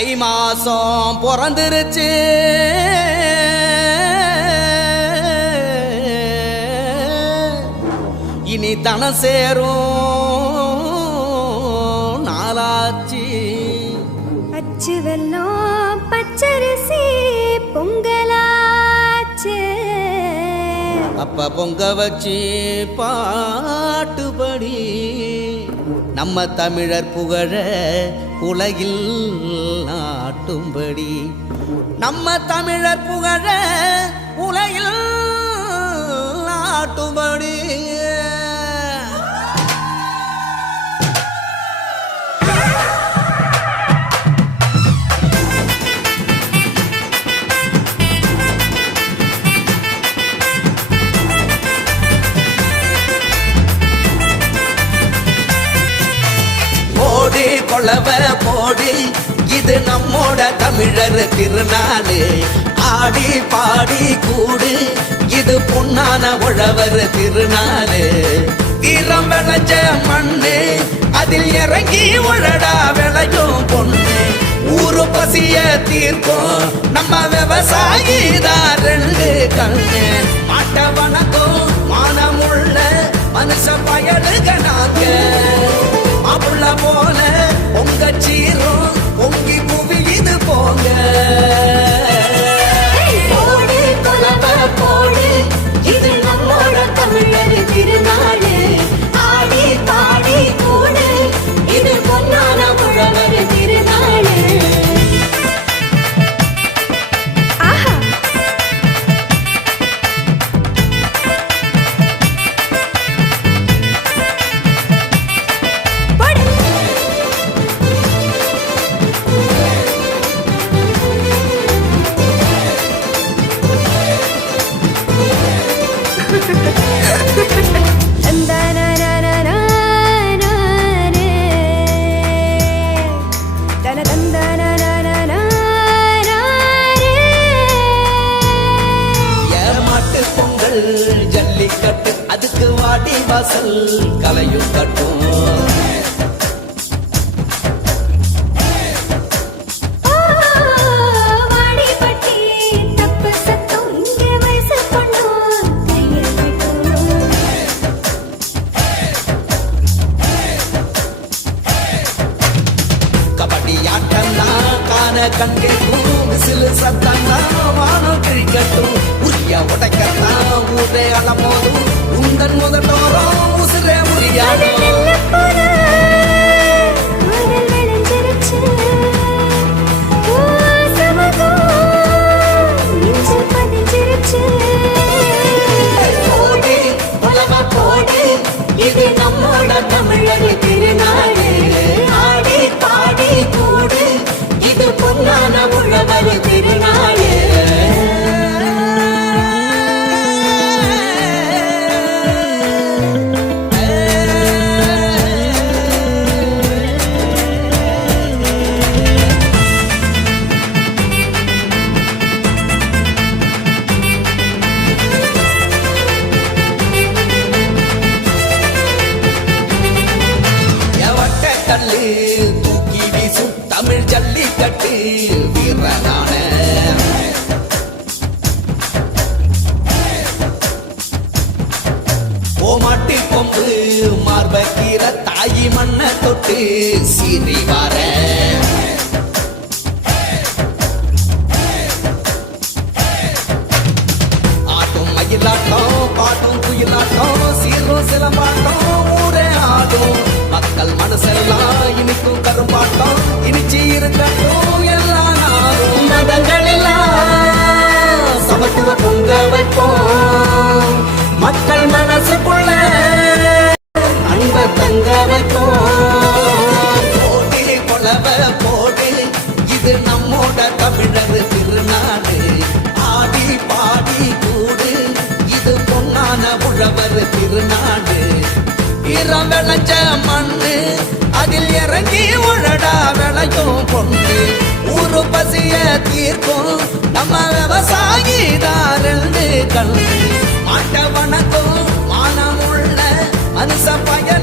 தை மாசம் பிறந்துருச்சு. இனி தன சேரும். அப்ப பொங்க வச்சு பாட்டுபடி. நம்ம தமிழர் புகழ உலகில் நாட்டும்படி. நம்ம தமிழர் புகழ உலகில் நாட்டும்படி. போடி கொளவ போடி. இது நம்மோட தமிழர் திருநாடு ஆடி பாடி கூடு. இது பொன்னான உழவர் திருநாடு வீரம் விளைச்ச மண்ணு. அதில் இறங்கி உழடா விளையும் பொண்ணு. ஊரு பசிய தீர்க்கும். நம்ம விவசாயி தான் ரெண்டு கண்ணு. மாட்ட வணக்கம் மானமுள்ள மனுஷ பயலுக நாங்கள் ஜல்லிக்கட்டு அதுக்கு வாடி வாசல் கலையும் கட்டும் வாடிப்பட்டி தப்பு சத்தம் இங்கே வயசு பொண்ணும். கையில் கட்டும் கபடி ஆட்டம்லாம் காண கண்கேக்கும் விசிலு சத்தம்லாம் வானம் கிழிக்கட்டும் உரிய ஊரே அலமோதும் உந்தன் முதட்டோரம் உசுரே தமிழ் ஜல்லிக்கட்டு வீரனான. ஓமாட்டி கொம்பு மார்பக்கீர தாயி மண்ண தொட்டு சீறி வார ஆட்டும் மயிலாட்டம் பாட்டும் குயிலாட்டம் சீரும் சிலம்பாட்டம் ஊரே ஆடும். மக்கள் மனசெல்லாம் இனிக்கும் கரும்பாட்டம். இனிச்சு இருக்கட்டும் எல்லா நாளும் மதங்கள் எல்லாம் சமத்துவ பொங்க வைப்போம் மக்கள் மனசுக்குள்ள அன்ப தங்க வைப்போம் போட்டி கொலவ போடு இது நம்மோட தமிழர் திருநாடு ஆடி பாடி கூடு இது பொன்னான உழவர் திருநாடு ஈரம் உழடா விளையும் கொண்டு ஊரு பசிய தீர்க்கும். நம்ம விவசாயி தான் ரெண்டு கல்வி ஆண்ட வணக்கம் மானமுள்ள மனுஷ பயன்